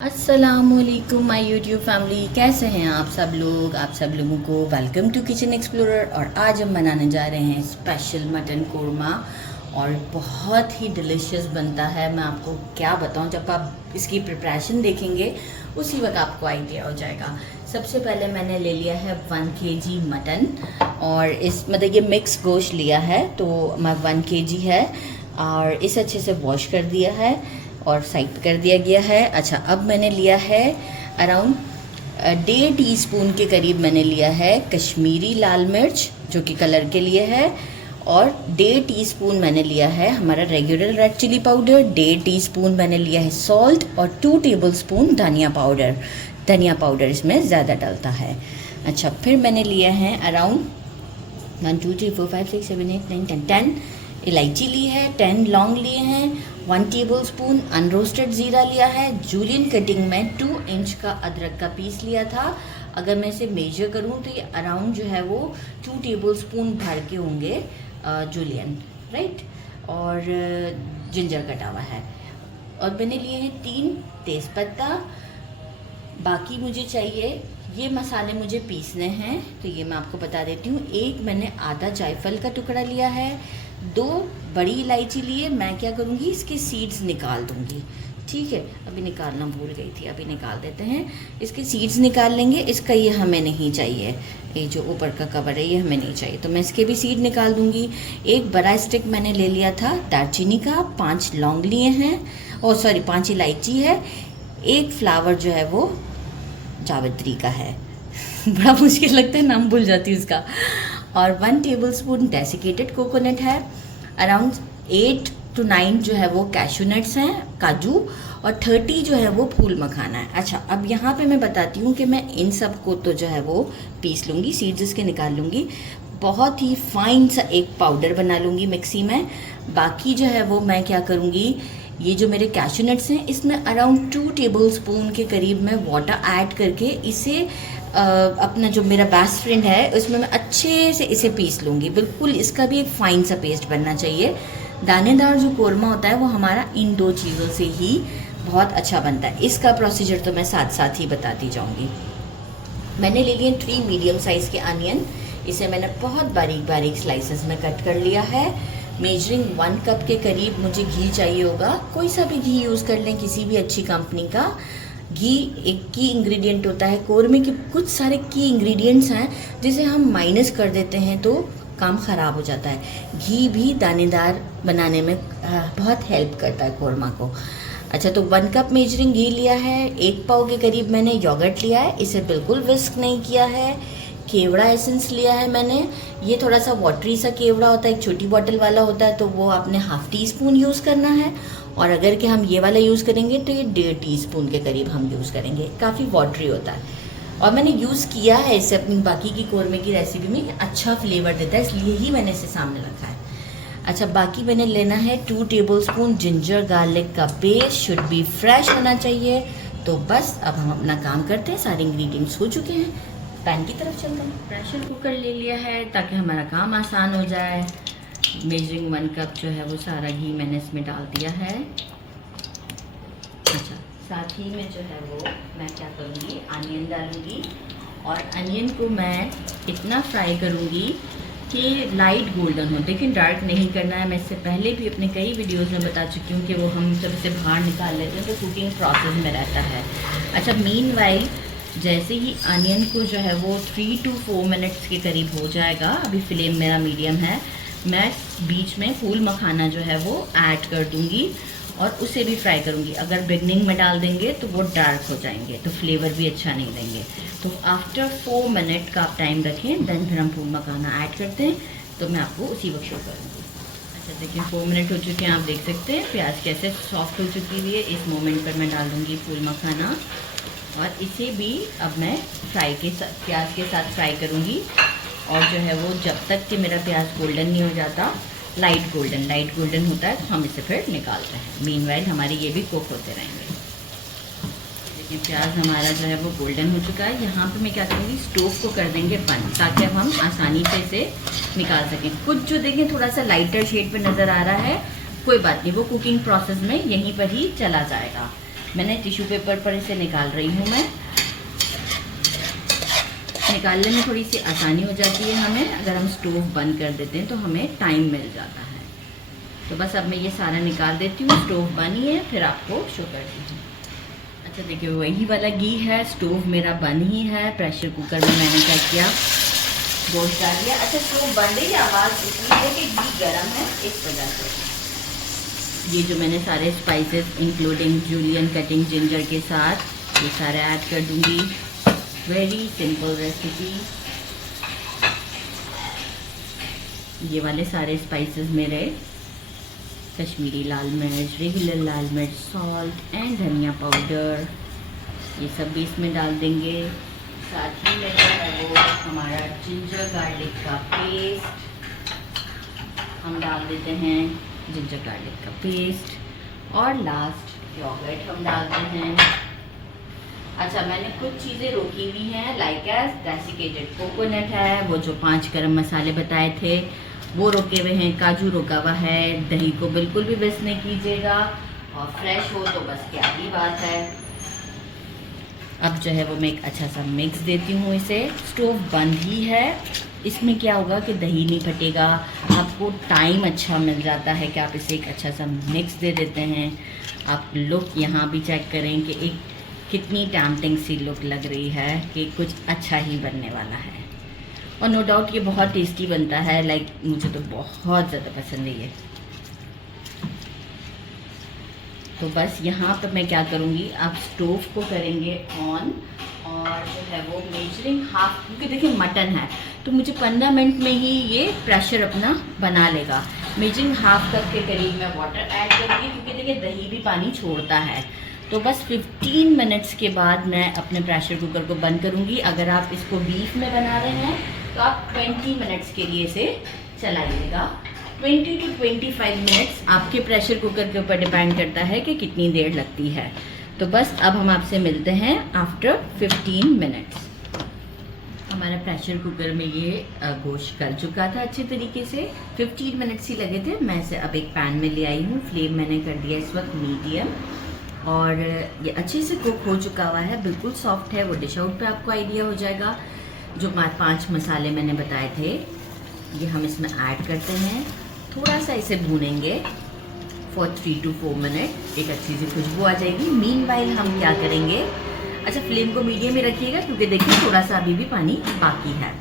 अस्सलामुअलैकुम my YouTube family, कैसे हैं आप सब लोग। आप सब लोगों को वेलकम टू किचन एक्सप्लोरर। और आज हम बनाने जा रहे हैं स्पेशल मटन कोरमा और बहुत ही डिलीशियस बनता है। मैं आपको क्या बताऊं, जब आप इसकी प्रिपरेशन देखेंगे उसी वक्त आपको आइडिया हो जाएगा। सबसे पहले मैंने ले लिया है 1 kg मटन और इस मतलब ये मिक्स गोश्त लिया है, तो मैं 1 kg है और इसे अच्छे से वॉश कर दिया है और साइड कर दिया गया है। अच्छा, अब मैंने लिया है अराउंड 1.5 टीस्पून के करीब मैंने लिया है कश्मीरी लाल मिर्च जो कि कलर के लिए है, और 1.5 टीस्पून मैंने लिया है हमारा regular red chilli powder, 1.5 teaspoon मैंने लिया है सॉल्ट और 2 टेबलस्पून धनिया पाउडर। धनिया पाउडर इसमें ज़्यादा डलता है। अच्छा, फिर मैंने लिया है अराउंड 1 2 3 4 5 6 7 8 9 10 इलायची ली है, 10 लौंग लिए हैं, 1 टेबलस्पून अनरोस्टेड ज़ीरा लिया है, जूलियन कटिंग में 2 इंच का अदरक का पीस लिया था। अगर मैं इसे मेजर करूं तो ये अराउंड जो है वो 2 टेबलस्पून भर के होंगे जूलियन, राइट। और जिंजर कटा हुआ है। और मैंने लिए हैं 3 तेज़पत्ता। बाकी मुझे चाहिए, ये मसाले मुझे पीसने हैं तो ये मैं आपको बता देती हूँ। एक मैंने आधा जायफल का टुकड़ा लिया है, 2 बड़ी इलायची लिए। मैं क्या करूँगी, इसके सीड्स निकाल दूँगी, ठीक है। अभी निकालना भूल गई थी, अभी निकाल देते हैं। इसके सीड्स निकाल लेंगे। इसका ये हमें नहीं चाहिए, ये जो ऊपर का कवर है ये हमें नहीं चाहिए, तो मैं इसके भी सीड निकाल दूँगी। एक बड़ा स्टिक मैंने ले लिया था दालचीनी का, 5 लौंग लिए हैं, और सॉरी 5 इलायची है। एक फ्लावर जो है वो जावित्री का है बड़ा मुश्किल लगता है, नाम भूल जाती हूँ उसका। और 1 टेबलस्पून डेसिकेटेड कोकोनट है, अराउंड 8 to 9 जो है वो कैशू नट्स हैं, काजू, और 30 जो है वो फूल मखाना है। अच्छा, अब यहाँ पे मैं बताती हूँ कि मैं इन सब को तो जो है वो पीस लूँगी, सीड्स इसके निकाल लूँगी, बहुत ही फाइन सा एक पाउडर बना लूँगी मिक्सी में। बाकी जो है वो मैं क्या करूँगी, ये जो मेरे कैशू नट्स हैं इसमें अराउंड 2 टेबलस्पून के करीब मैं वाटर ऐड करके इसे अपना जो मेरा बेस्ट फ्रेंड है उसमें मैं अच्छे से इसे पीस लूँगी। बिल्कुल इसका भी एक फ़ाइन सा पेस्ट बनना चाहिए। दानेदार जो कोरमा होता है वो हमारा इन 2 चीज़ों से ही बहुत अच्छा बनता है। इसका प्रोसीजर तो मैं साथ साथ ही बताती जाऊँगी। मैंने ले लिए 3 मीडियम साइज़ के अनियन, इसे मैंने बहुत बारीक बारीक स्लाइसेस में कट कर लिया है। मेजरिंग 1 कप के करीब मुझे घी चाहिए होगा, कोई सा भी घी यूज़ कर लें, किसी भी अच्छी कंपनी का। घी एक की इंग्रेडिएंट होता है कोरमे के, कुछ सारे की इंग्रेडिएंट्स हैं जिसे हम माइनस कर देते हैं तो काम ख़राब हो जाता है। घी भी दानेदार बनाने में बहुत हेल्प करता है कोरमा को। अच्छा, तो 1 कप मेजरिंग घी लिया है। 1 पाव के करीब मैंने योगर्ट लिया है, इसे बिल्कुल विस्क नहीं किया है। केवड़ा एसेंस लिया है मैंने, ये थोड़ा सा वाटरी सा केवड़ा होता है, एक छोटी बॉटल वाला होता है, तो वो आपने ½ टीस्पून यूज़ करना है। और अगर कि हम ये वाला यूज़ करेंगे तो ये 1.5 टीस्पून के करीब हम यूज़ करेंगे, काफ़ी वाटरी होता है। और मैंने यूज़ किया है इसे अपनी बाकी की कोरमे की रेसिपी में, अच्छा फ्लेवर देता है, इसलिए ही मैंने इसे सामने रखा है। अच्छा, बाकी मैंने लेना है 2 टेबलस्पून जिंजर गार्लिक का पेस्ट, शुड बी फ्रेश होना चाहिए। तो बस अब हम अपना काम करते हैं, सारे इंग्रेडिएंट्स हो चुके हैं, पैन की तरफ चलते हैं। प्रेशर कुकर ले लिया है ताकि हमारा काम आसान हो जाए। मेजरिंग 1 कप जो है वो सारा घी मैंने इसमें डाल दिया है। अच्छा, साथ ही में जो है वो मैं क्या करूँगी, अनियन डालूँगी, और अनियन को मैं इतना फ्राई करूँगी कि लाइट गोल्डन हो, लेकिन डार्क नहीं करना है। मैं इससे पहले भी अपने कई वीडियोज़ में बता चुकी हूँ कि वो हम जब इसे बाहर निकाल लेते हैं तो कुकिंग प्रोसेस में रहता है। अच्छा, मीनवाइल जैसे ही अनियन को जो है वो 3 to 4 मिनट्स के करीब हो जाएगा, अभी फ्लेम मेरा मीडियम है, मैं बीच में फूल मखाना जो है वो ऐड कर दूंगी और उसे भी फ्राई करूंगी। अगर बिगनिंग में डाल देंगे तो वो डार्क हो जाएंगे, तो फ्लेवर भी अच्छा नहीं देंगे। तो आफ्टर 4 मिनट का आप टाइम रखें, देन फिर हम फूल मखाना ऐड करते हैं, तो मैं आपको उसी वक्त शो करूँगी। अच्छा, देखिए 4 मिनट हो चुके हैं, आप देख सकते हैं प्याज कैसे सॉफ्ट हो चुकी हुई है। इस मोमेंट पर मैं डाल दूँगी फूल मखाना, और इसे भी अब मैं प्याज के साथ फ्राई करूँगी। और जो है वो जब तक कि मेरा प्याज गोल्डन नहीं हो जाता, लाइट गोल्डन होता है, तो हम इसे फिर निकालते हैं। मीनवाइल हमारे ये भी कुक होते रहेंगे। देखिए प्याज हमारा जो है वो गोल्डन हो चुका है। यहाँ पे मैं क्या करूँगी, स्टोव को कर देंगे बंद, ताकि अब हम आसानी से इसे निकाल सकें। कुछ जो देखें थोड़ा सा लाइटर शेड पे नज़र आ रहा है, कोई बात नहीं, वो कुकिंग प्रोसेस में यहीं पर ही चला जाएगा। मैंने टिश्यू पेपर पर इसे निकाल रही हूँ मैं। निकालने में थोड़ी सी आसानी हो जाती है हमें, अगर हम स्टोव बंद कर देते हैं तो हमें टाइम मिल जाता है। तो बस अब मैं ये सारा निकाल देती हूँ। स्टोव बंद ही है, फिर आपको शो करती हूँ। अच्छा देखिए, वही वाला घी है। स्टोव मेरा बंद ही है। प्रेशर कुकर में मैंने क्या किया, गोश्त डाल दिया। अच्छा, स्टोव बंद ही आवाज़ इसलिए है कि घी गर्म है, इस वजह से। ये जो मैंने सारे spices including julienne cutting ginger के साथ ये सारे ऐड कर दूँगी। Very simple recipe. ये वाले सारे स्पाइसेस मेरे कश्मीरी लाल मिर्च, रेगुलर लाल मिर्च, सॉल्ट एंड धनिया पाउडर, ये सब भी इसमें डाल देंगे। साथ ही में जो है वो हमारा जिंजर गार्लिक का पेस्ट हम डाल देते हैं, जिंजर गार्लिक का पेस्ट। और लास्ट योगर्ट हम डालते हैं। अच्छा, मैंने कुछ चीज़ें रोकी हुई हैं, लाइक एज डेसिकेटेड कोकोनट है, वो जो 5 गरम मसाले बताए थे वो रोके हुए हैं, काजू रोका हुआ है। दही को बिल्कुल भी मिस नहीं कीजिएगा, और फ्रेश हो तो बस क्या ही बात है। अब जो है वो मैं एक अच्छा सा मिक्स देती हूँ इसे। स्टोव बंद ही है। इसमें क्या होगा कि दही नहीं फटेगा, आपको टाइम अच्छा मिल जाता है कि आप इसे एक अच्छा सा मिक्स दे देते हैं। आप लुक यहाँ भी चेक करें कि एक कितनी टैम्पटिंग सी लुक लग रही है कि कुछ अच्छा ही बनने वाला है। और नो डाउट ये बहुत टेस्टी बनता है। लाइक मुझे तो बहुत ज़्यादा पसंद है ये। तो बस यहाँ पर मैं क्या करूँगी, आप स्टोव को करेंगे ऑन, और जो है वो मेजरिंग हाफ, क्योंकि देखिए मटन है तो मुझे 15 मिनट में ही ये प्रेशर अपना बना लेगा। मेजरिंग हाफ कप के करीब मैं वाटर ऐड करूँगी, क्योंकि देखिए दही भी पानी छोड़ता है। तो बस 15 मिनट्स के बाद मैं अपने प्रेशर कुकर को बंद करूँगी। अगर आप इसको बीफ में बना रहे हैं तो आप 20 मिनट्स के लिए इसे चलाइएगा। 20 to 25 मिनट्स आपके प्रेशर कुकर के ऊपर डिपेंड करता है कि कितनी देर लगती है। तो बस अब हम आपसे मिलते हैं आफ्टर 15 मिनट्स। हमारा प्रेशर कुकर में ये गोश्त गल चुका था अच्छे तरीके से। 15 मिनट्स ही लगे थे। मैं इसे अब एक पैन में ले आई हूँ। फ्लेम मैंने कर दिया इस वक्त मीडियम, और ये अच्छे से कुक हो चुका हुआ है, बिल्कुल सॉफ्ट है। वो डिश आउट पे आपको आइडिया हो जाएगा। जो 5 मसाले मैंने बताए थे ये हम इसमें ऐड करते हैं। थोड़ा सा इसे भूनेंगे फॉर 3 to 4 मिनट। एक अच्छी सी खुशबू आ जाएगी। मीनवाइल हम क्या करेंगे, अच्छा फ्लेम को मीडियम ही रखिएगा, क्योंकि देखिए थोड़ा सा अभी भी पानी बाकी है।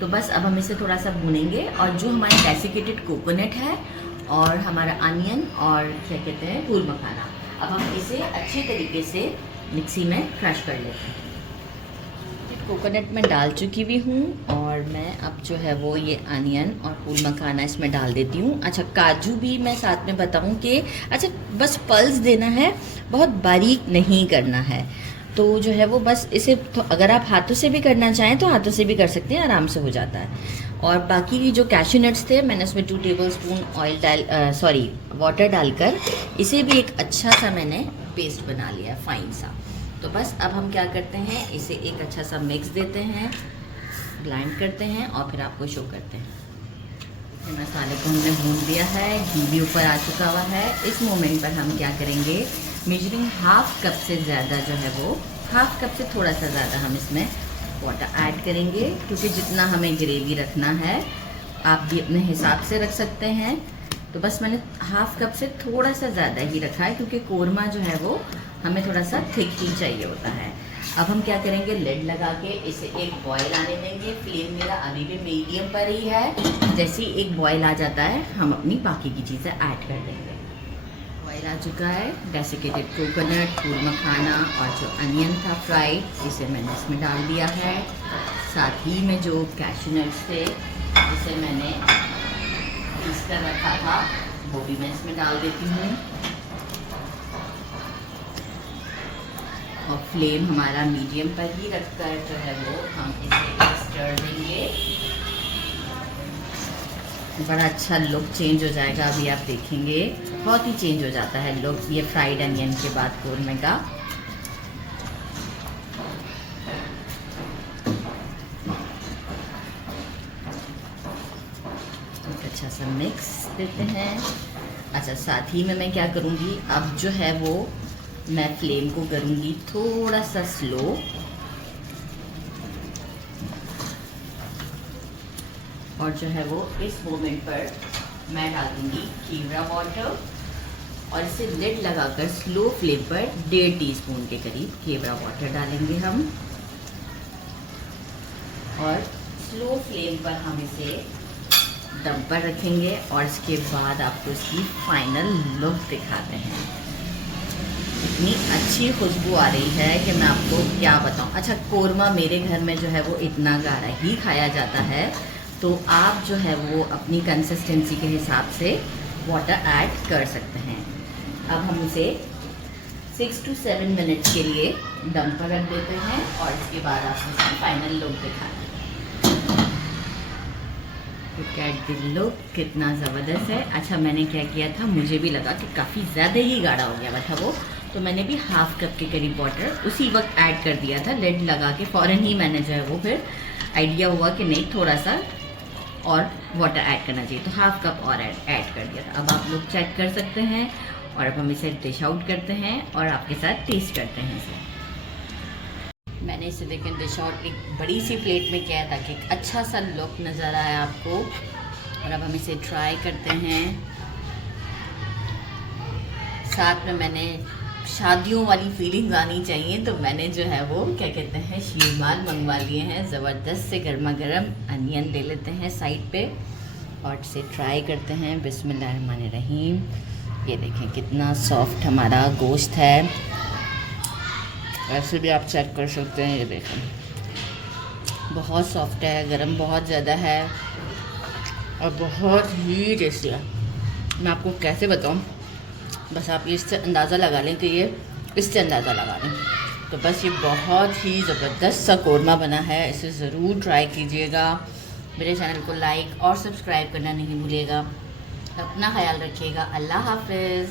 तो बस अब हम इसे थोड़ा सा भूनेंगे। और जो हमारा डेसिकेटेड कोकोनट है और हमारा अनियन और क्या कहते हैं फूल मखाना, अब हम इसे अच्छे तरीके से मिक्सी में क्रश कर लेते हैं। कोकोनट में डाल चुकी भी हूँ, और मैं अब जो है वो ये अनियन और फूल मखाना इसमें डाल देती हूँ। अच्छा, काजू भी मैं साथ में बताऊँ कि अच्छा बस पल्स देना है, बहुत बारीक नहीं करना है। तो जो है वो बस इसे तो अगर आप हाथों से भी करना चाहें तो हाथों से भी कर सकते हैं, आराम से हो जाता है। और बाकी जो कैश्यू नट्स थे मैंने उसमें 2 टेबलस्पून वाटर डालकर इसे भी एक अच्छा सा मैंने पेस्ट बना लिया, फाइन सा। तो बस अब हम क्या करते हैं, इसे एक अच्छा सा मिक्स देते हैं, ब्लेंड करते हैं और फिर आपको शो करते हैं। मसाले को हमने भून दिया है, घी भी ऊपर आ चुका हुआ है। इस मोमेंट पर हम क्या करेंगे, मेजरिंग हाफ कप से ज़्यादा जो है वो हाफ कप से थोड़ा सा ज़्यादा हम इसमें वाटर ऐड करेंगे, क्योंकि जितना हमें ग्रेवी रखना है आप भी अपने हिसाब से रख सकते हैं। तो बस मैंने हाफ कप से थोड़ा सा ज़्यादा ही रखा है, क्योंकि कोरमा जो है वो हमें थोड़ा सा थिक ही चाहिए होता है। अब हम क्या करेंगे, लिड लगा के इसे एक बॉयल आने देंगे। फ्लेम मेरा अभी भी मीडियम पर ही है। जैसे ही एक बॉयल आ जाता है हम अपनी बाकी की चीज़ें ऐड कर देंगे। बॉयल आ चुका है, डेसिकेटेड कोकोनट, फूल मखाना और जो अनियन था फ्राइड, इसे मैंने इसमें डाल दिया है। साथ ही में जो कैश्यू नट्स थे इसे मैंने पीस कर रखा था वो भी मैं इसमें डाल देती हूँ। और फ्लेम हमारा मीडियम पर ही रखकर जो है वो हम इसे स्टर देंगे। बड़ा अच्छा लुक चेंज हो जाएगा, अभी आप देखेंगे बहुत ही चेंज हो जाता है लुक ये फ्राइड अनियन के बाद कोरमे का। एक अच्छा सा मिक्स देते हैं। अच्छा, साथ ही में मैं क्या करूँगी, अब जो है वो मैं फ्लेम को करूँगी थोड़ा सा स्लो। और जो है वो इस मोमेंट पर मैं डाल दूँगी केवड़ा वाटर और इसे लिड लगाकर स्लो फ्लेम पर 1.5 टीस्पून के करीब केवड़ा वाटर डालेंगे हम। और स्लो फ्लेम पर हम इसे दम पर रखेंगे और इसके बाद आपको इसकी फाइनल लुक दिखाते हैं। इतनी अच्छी खुशबू आ रही है कि मैं आपको क्या बताऊं। अच्छा, कोरमा मेरे घर में जो है वो इतना गाढ़ा ही खाया जाता है, तो आप जो है वो अपनी कंसिस्टेंसी के हिसाब से वाटर ऐड कर सकते हैं। अब हम इसे 6 to 7 मिनट्स के लिए दम पर रख देते हैं और इसके बाद आपको इसकी फाइनल लुक दिखाते हैं। लुक एट द लुक, कितना ज़बरदस्त है। अच्छा, मैंने क्या किया था, मुझे भी लगा कि काफ़ी ज़्यादा ही गाढ़ा हो गया था वो, तो मैंने भी हाफ कप के करीब वाटर उसी वक्त ऐड कर दिया था। लिड लगा के फ़ौरन ही मैंने जो है वो फिर आइडिया हुआ कि नहीं, थोड़ा सा और वाटर ऐड करना चाहिए, तो हाफ कप और ऐड कर दिया था। अब आप लोग चेक कर सकते हैं और अब हम इसे डिश आउट करते हैं और आपके साथ टेस्ट करते हैं इसे। मैंने इसे देखें डिश आउट एक बड़ी सी प्लेट में किया ताकि एक अच्छा सा लुक नज़र आए आपको। और अब हम इसे ट्राई करते हैं। साथ में मैंने शादियों वाली फीलिंग आनी चाहिए, तो मैंने जो है वो क्या कहते हैं शीरमाल मंगवा लिए हैं। ज़बरदस्त से गर्मा गर्म अनियन ले लेते हैं साइड पे और इसे ट्राई करते हैं। बिस्मिल्लाहिर्रहमानिर्रहीम। ये देखें कितना सॉफ्ट हमारा गोश्त है। ऐसे भी आप चेक कर सकते हैं। ये देखें बहुत सॉफ्ट है, गरम बहुत ज़्यादा है और बहुत ही टेस्टी है। मैं आपको कैसे बताऊं, बस आप इससे अंदाज़ा लगा लें कि ये इससे अंदाज़ा लगा लें तो बस ये बहुत ही ज़बरदस्त सा कोरमा बना है। इसे ज़रूर ट्राई कीजिएगा। मेरे चैनल को लाइक और सब्सक्राइब करना नहीं भूलिएगा। अपना ख्याल रखिएगा। अल्लाह हाफ़िज़।